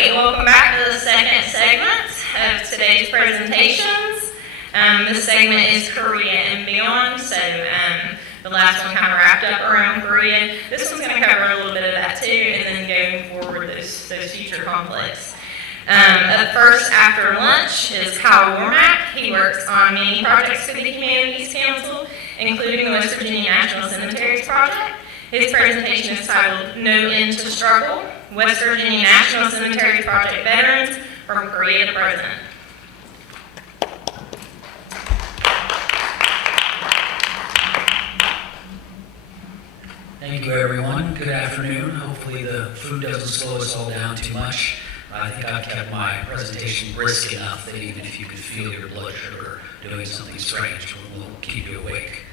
right, welcome back to the second segment of today's presentations. This segment is Korea and beyond, so the last one kind of wrapped up around Korea. This one's going to cover a little bit of that too, and then going forward those future conflicts. Up first, after lunch, is Kyle Warmack. He works on many projects for the Humanities Council, including the West Virginia National Cemeteries Project. His presentation is titled No End to Struggle, West Virginia National Cemeteries Project Veterans from Korea to Present. Thank you, everyone. Good afternoon. Hopefully the food doesn't slow us all down too much. I think I've kept my presentation brisk enough that even if you can feel your blood sugar doing something strange, we'll keep you awake.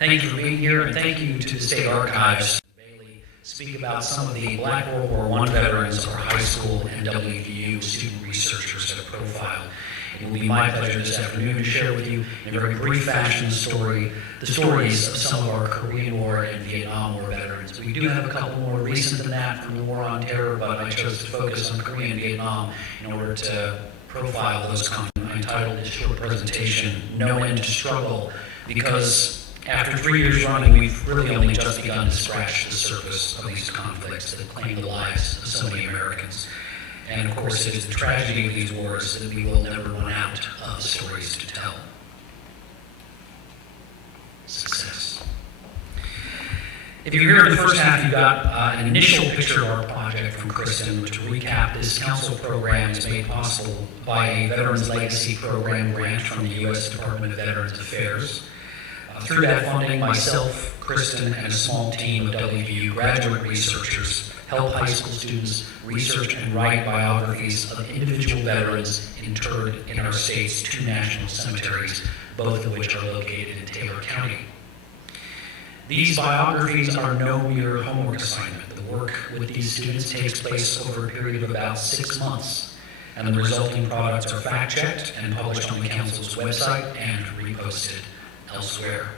Thank you for being here, and thank you to the State Archives. Bailey speak about some of the Black World War I veterans our high school and WVU student researchers have profiled. It will be my pleasure this afternoon to share with you in a very brief fashion the stories of some of our Korean War and Vietnam War veterans. We do have a couple more recent than that from the War on Terror, but I chose to focus on Korea and Vietnam in order to profile those conflicts. I entitled this short presentation, No End to Struggle, because after 3 years running, we've really only just begun to scratch the surface of these conflicts that claim the lives of so many Americans. And of course, it is the tragedy of these wars that we will never run out of stories to tell. Success. If you're here in the first half, you got an initial picture of our project from Kristen, which to recap, this council program is made possible by a Veterans Legacy Program grant from the U.S. Department of Veterans Affairs. Through that funding, myself, Kristen, and a small team of WVU graduate researchers help high school students research and write biographies of individual veterans interred in our state's 2 national cemeteries, both of which are located in Taylor County. These biographies are no mere homework assignment. The work with these students takes place over a period of about 6 months, and the resulting products are fact-checked and published on the Council's website and reposted elsewhere.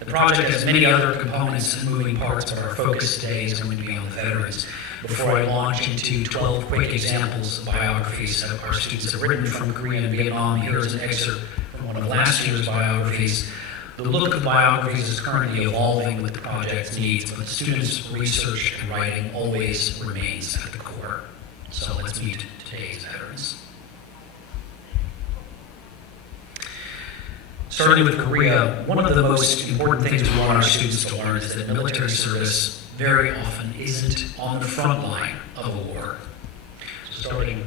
The project has many other components and moving parts, but our focus today is going to be on the veterans. Before I launch into 12 quick examples of biographies that our students have written from Korea and Vietnam, here is an excerpt from one of last year's biographies. The look of biographies is currently evolving with the project's needs, but the students' research and writing always remains at the core. So let's meet today's veterans. Starting with Korea, one of the most important things we want our students to learn is that military service very often isn't on the front line of a war. So starting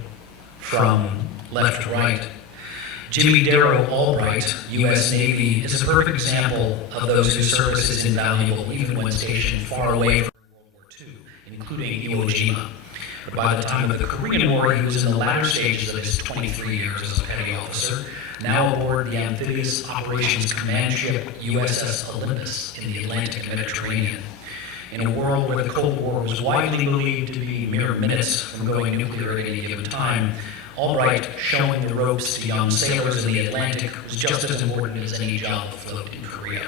from left to right, Jimmy Darrow Albright, U.S. Navy, is a perfect example of those whose service is invaluable even when stationed far away from World War II, including Iwo Jima. But by the time of the Korean War, he was in the latter stages of his 23 years as a petty officer, now aboard the amphibious operations command ship USS Olympus in the Atlantic Mediterranean. In a world where the Cold War was widely believed to be mere minutes from going nuclear at any given time, Albright showing the ropes to young sailors in the Atlantic was just as important as any job afloat in Korea.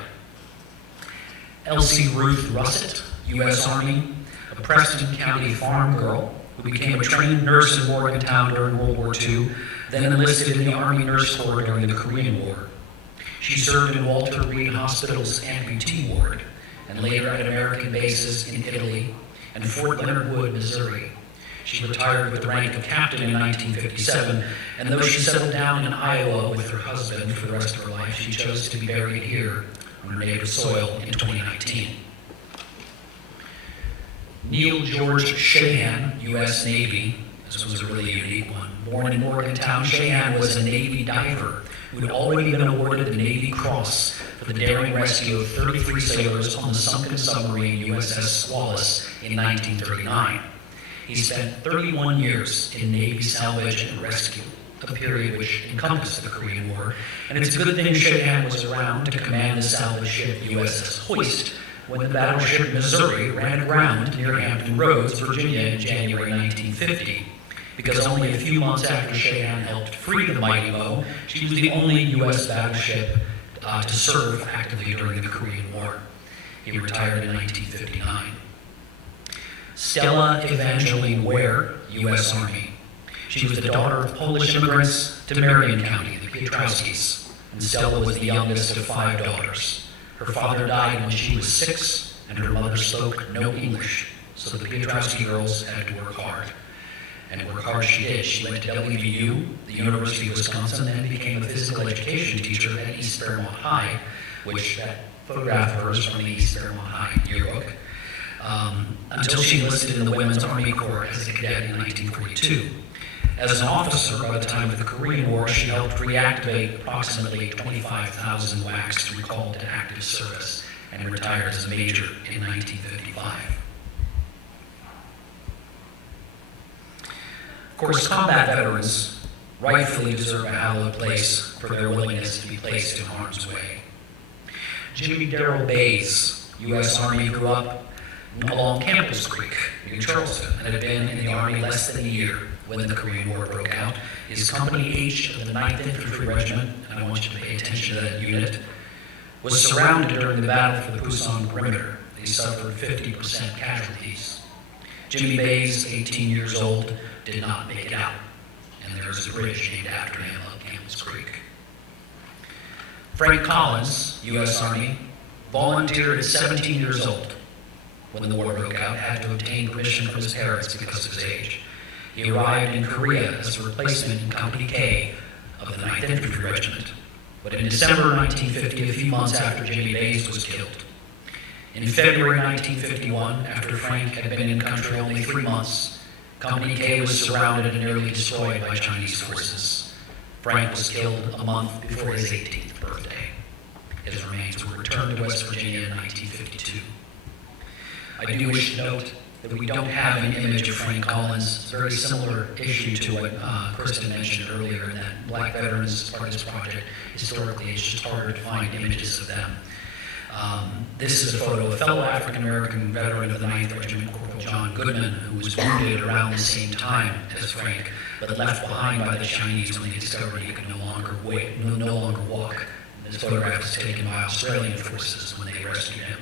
Elsie Ruth Russett, U.S. Army, a Preston County farm girl who became a trained nurse in Morgantown during World War II, then enlisted in the Army Nurse Corps during the Korean War. She served in Walter Reed Hospital's amputee ward, and later at American bases in Italy and Fort Leonard Wood, Missouri. She retired with the rank of captain in 1957, and though she settled down in Iowa with her husband for the rest of her life, she chose to be buried here on her native soil in 2019. Neil George Shahan, U.S. Navy. This was a really unique one. Born in Morgantown, Shahan was a Navy diver who had already been awarded the Navy Cross for the daring rescue of 33 sailors on the sunken submarine USS Wallace in 1939. He spent 31 years in Navy salvage and rescue, a period which encompassed the Korean War, and it's a good thing Shahan was around to command the salvage ship USS Hoist when the battleship Missouri ran aground near Hampton Roads, Virginia in January 1950. Because only a few months after Shahan helped free the Mighty Mo, she was the only U.S. battleship to serve actively during the Korean War. He retired in 1959. Stella Evangeline Ware, U.S. Army. She was the daughter of Polish immigrants to Marion County, the Piotrowskis, and Stella was the youngest of 5 daughters. Her father died when she was 6, and her mother spoke no English, so the Piotrowski girls had to work hard. And work hard she did. She went to WVU, the University of Wisconsin, and became a physical education teacher at East Fairmont High, which that photograph of hers is from the East Fairmont High yearbook, until she enlisted in the Women's Army Corps as a cadet in 1942. As an officer, by the time of the Korean War, she helped reactivate approximately 25,000 WACs recalled to active service and retired as a major in 1955. Of course, combat veterans rightfully deserve a hallowed place for their willingness to be placed in harm's way. Jimmy Darrell Bays, U.S. Army, grew up along Campbell's Creek near Charleston and had been in the Army less than a year when the Korean War broke out. His Company H of the 9th Infantry Regiment, and I want you to pay attention to that unit, was surrounded during the battle for the Pusan perimeter. He suffered 50% casualties. Jimmy Bays, 18 years old, did not make it out, and there is a bridge named after him up Campbell's Creek. Frank Collins, U.S. Army, volunteered at 17 years old when the war broke out, had to obtain permission from his parents because of his age. He arrived in Korea as a replacement in Company K of the 9th Infantry Regiment. But in December 1950, a few months after Jimmy Bays was killed, in February 1951, after Frank had been in country only 3 months, Company K was surrounded and nearly destroyed by Chinese forces. Frank was killed a month before his 18th birthday. His remains were returned to West Virginia in 1952. I do wish to note that we don't have an image of Frank Collins. It's a very similar issue to what Kristen mentioned earlier, in that black veterans, as part of this project, historically it's just harder to find images of them. This is a photo of a fellow African-American veteran of the 9th Regiment, Corporal John Goodman, who was wounded around the same time as Frank, but left behind by the Chinese when they discovered he could no longer walk. This photograph was taken by Australian forces when they rescued him.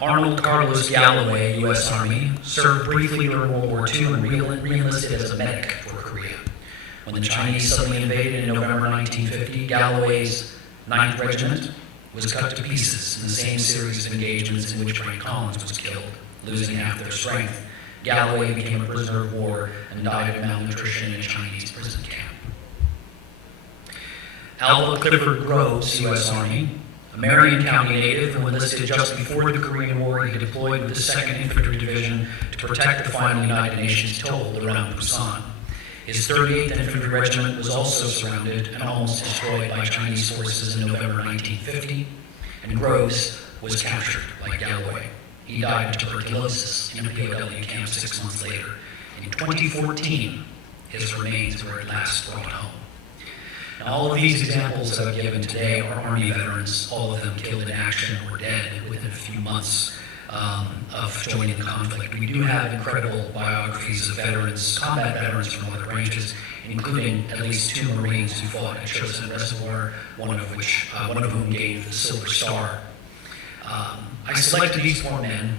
Arnold Carlos Galloway, U.S. Army, served briefly during World War II and re-enlisted as a medic for Korea. When the Chinese suddenly invaded in November 1950, Galloway's 9th Regiment was cut to pieces in the same series of engagements in which Frank Collins was killed, losing half their strength. Galloway became a prisoner of war and died of malnutrition in a Chinese prison camp. Alva Clifford Groves, U.S. Army, a Marion County native who enlisted just before the Korean War. He deployed with the 2nd Infantry Division to protect the final United Nations toll around Busan. His 38th Infantry Regiment was also surrounded and almost destroyed by Chinese forces in November 1950, and Groves was captured by Galloway. He died of tuberculosis in a POW camp 6 months later. In 2014, his remains were at last brought home. Now, all of these examples I've given today are Army veterans, all of them killed in action or dead within a few months of joining the conflict. We do have incredible biographies of veterans, combat veterans from other branches, including at least 2 Marines who fought at Chosin Reservoir, one of whom gained the Silver Star. I selected these 4 men,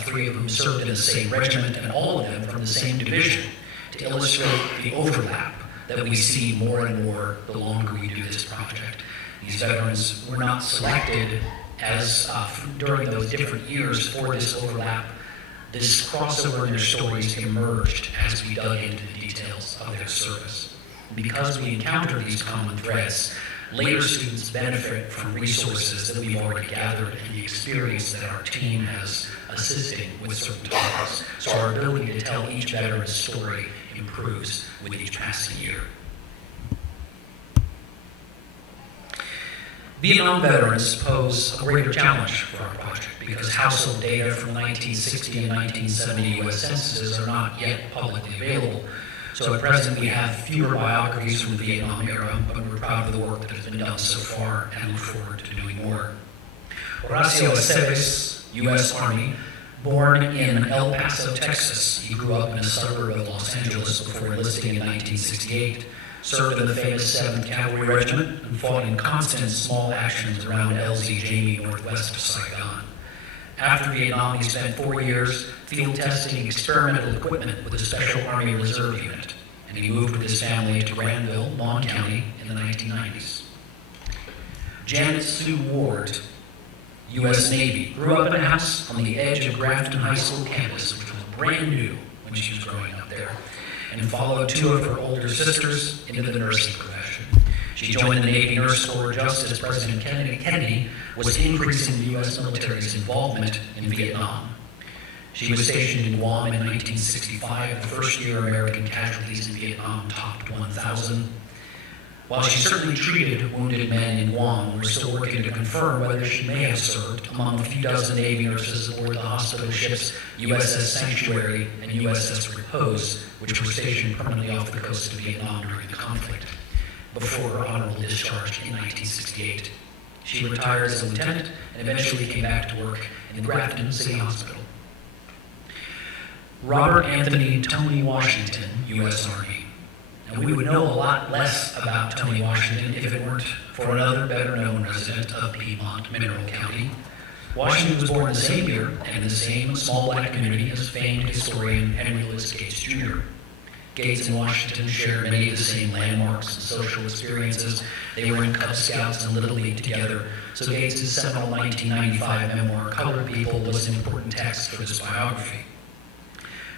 3 of whom served in the same regiment, and all of them from the same division, to illustrate the overlap that we see more and more the longer we do this project. These veterans were not selected as during those different years for this overlap. This crossover in their stories emerged as we dug into the details of their service. Because we encounter these common threads, later students benefit from resources that we've already gathered and the experience that our team has assisting with certain topics. So our ability to tell each veteran's story improves with each passing year. Vietnam veterans pose a greater challenge for our project because household data from the 1960 and 1970 U.S. censuses are not yet publicly available. So at present we have fewer biographies from the Vietnam era, but we're proud of the work that has been done so far and look forward to doing more. Horacio Aceves, U.S. Army, born in El Paso, Texas. He grew up in a suburb of Los Angeles before enlisting in 1968, served in the famous 7th Cavalry Regiment, and fought in constant small actions around LZ Jamie northwest of Saigon. After Vietnam, he spent 4 years field testing experimental equipment with the Special Army Reserve Unit, and he moved with his family to Granville, Mon County, in the 1990s. Janet Sue Ward, U.S. Navy, grew up in a house on the edge of Grafton High School campus, which was brand new when she was growing up there, and followed 2 of her older sisters into the nursing profession. She joined the Navy Nurse Corps just as President Kennedy was increasing the U.S. military's involvement in Vietnam. She was stationed in Guam in 1965. The first year American casualties in Vietnam topped 1,000. While she certainly treated wounded men in Guam, we're still working to confirm whether she may have served among a few dozen Navy nurses aboard the hospital ships USS Sanctuary and USS Repose, which were stationed permanently off the coast of Vietnam during the conflict, before her honorable discharge in 1968. She retired as a lieutenant and eventually came back to work in the Grafton City Hospital. Robert Anthony Tony Washington, U.S. Army. And we would know a lot less about Tony Washington if it weren't for another better-known resident of Piedmont, Mineral County. Washington was born the same year and in the same small black community as famed historian Henry Louis Gates Jr. Gates and Washington shared many of the same landmarks and social experiences. They were in Cub Scouts and Little League together, so Gates' seminal 1995 memoir, Colored People, was an important text for this biography.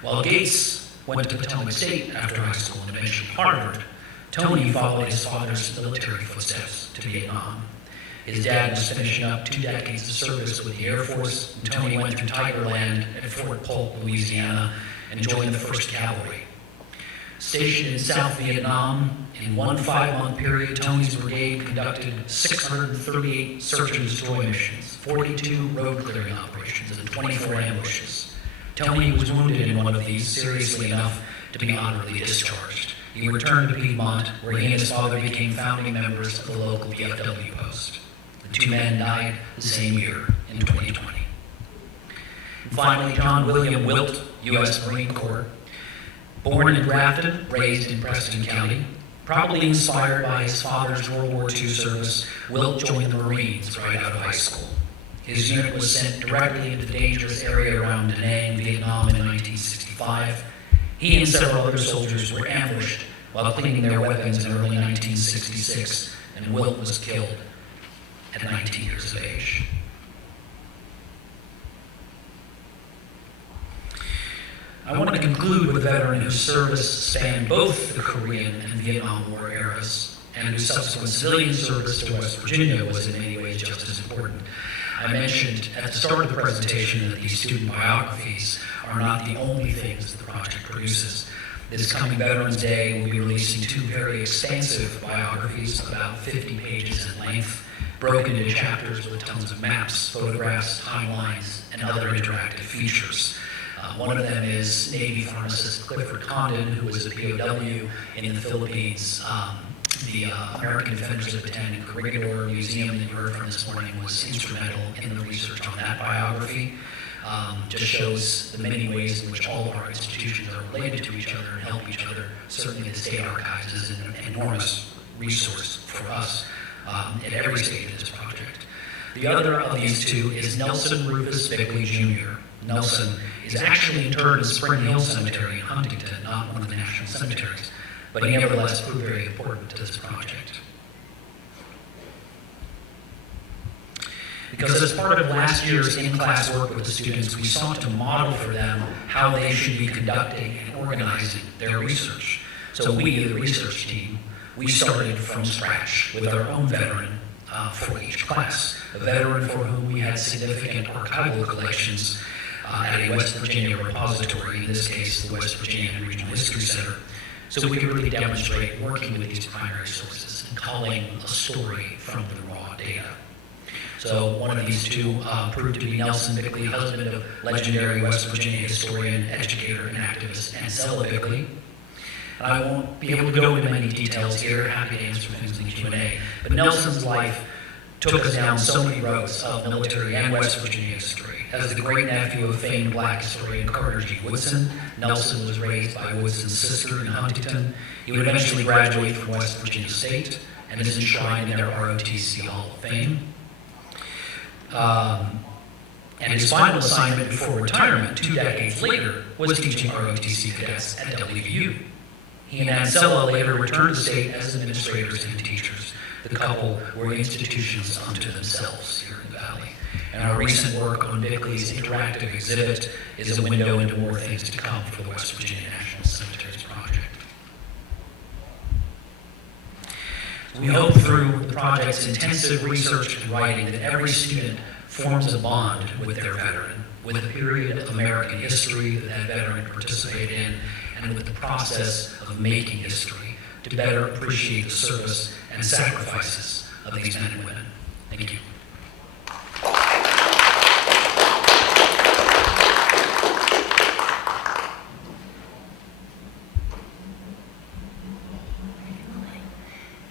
While Gates went to Potomac State after high school and eventually Harvard, Tony followed his father's military footsteps to Vietnam. His dad was finishing up 2 decades of service with the Air Force, and Tony went through Tigerland at Fort Polk, Louisiana, and joined the 1st Cavalry. Stationed in South Vietnam, in one 5-month period, Tony's brigade conducted 638 search and destroy missions, 42 road clearing operations, and 24 ambushes. Tony was wounded in one of these, seriously enough to be honorably discharged. He returned to Piedmont, where he and his father became founding members of the local VFW post. The 2 men died the same year in 2020. And finally, John William Wilt, U.S. Marine Corps. Born in Grafton, raised in Preston County, probably inspired by his father's World War II service, Wilt joined the Marines right out of high school. His unit was sent directly into the dangerous area around Da Nang, Vietnam in 1965. He and several other soldiers were ambushed while cleaning their weapons in early 1966, and Wilt was killed at 19 years of age. I want to conclude with a veteran whose service spanned both the Korean and Vietnam War eras, and whose subsequent civilian service to West Virginia was in many ways just as important. I mentioned at the start of the presentation that these student biographies are not the only things that the project produces. This coming Veterans Day, we'll be releasing 2 very expansive biographies, about 50 pages in length, broken into chapters with tons of maps, photographs, timelines, and other interactive features. One of them is Navy pharmacist Clifford Condon, who was a POW in the Philippines. The American Defenders of Bataan Corridor Museum that you heard from this morning was instrumental in the research on that biography. Just shows the many ways in which all of our institutions are related to each other and help each other. Certainly the State Archives is an enormous resource for us at every stage of this project. The other of these 2 is Nelson Rufus Bickley Jr. Nelson is actually interred in Spring Hill Cemetery in Huntington, not one of the national cemeteries, but he nevertheless proved very important to this project. Because as part of last year's in-class work with the students, we sought to model for them how they should be conducting and organizing their research. So we, the research team, we started from scratch with our own veteran for each class, a veteran for whom we had significant archival collections at a West Virginia repository, in this case the West Virginia Regional History Center, so we could really demonstrate working with these primary sources and telling a story from the raw data. So one of these 2 proved to be Nelson Bickley, husband of legendary West Virginia historian, educator, and activist Ancella Bickley. And I won't be able to go into many details here, happy to answer things in the Q&A, but Nelson's life took us down so many roads of military and West Virginia history. As the great-nephew of famed black historian Carter G. Woodson, Nelson was raised by Woodson's sister in Huntington. He would eventually graduate from West Virginia State and is enshrined in their ROTC Hall of Fame. And his final assignment before retirement, 2 decades later, was teaching ROTC cadets at WVU. He and Ancella later returned to the state as administrators and teachers. The couple were institutions unto themselves here in the Valley. And our recent work on Bickley's interactive exhibit is a window into more things to come for the West Virginia National Cemeteries Project. We hope through the project's intensive research and writing that every student forms a bond with their veteran, with the period of American history that that veteran participated in, and with the process of making history to better appreciate the service and sacrifices of these men and women. Thank you.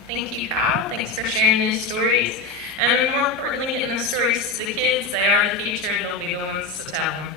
Thank you, Kyle. Thanks for sharing these stories. And more importantly, getting the stories to the kids. They are the future. They'll be the ones to tell them.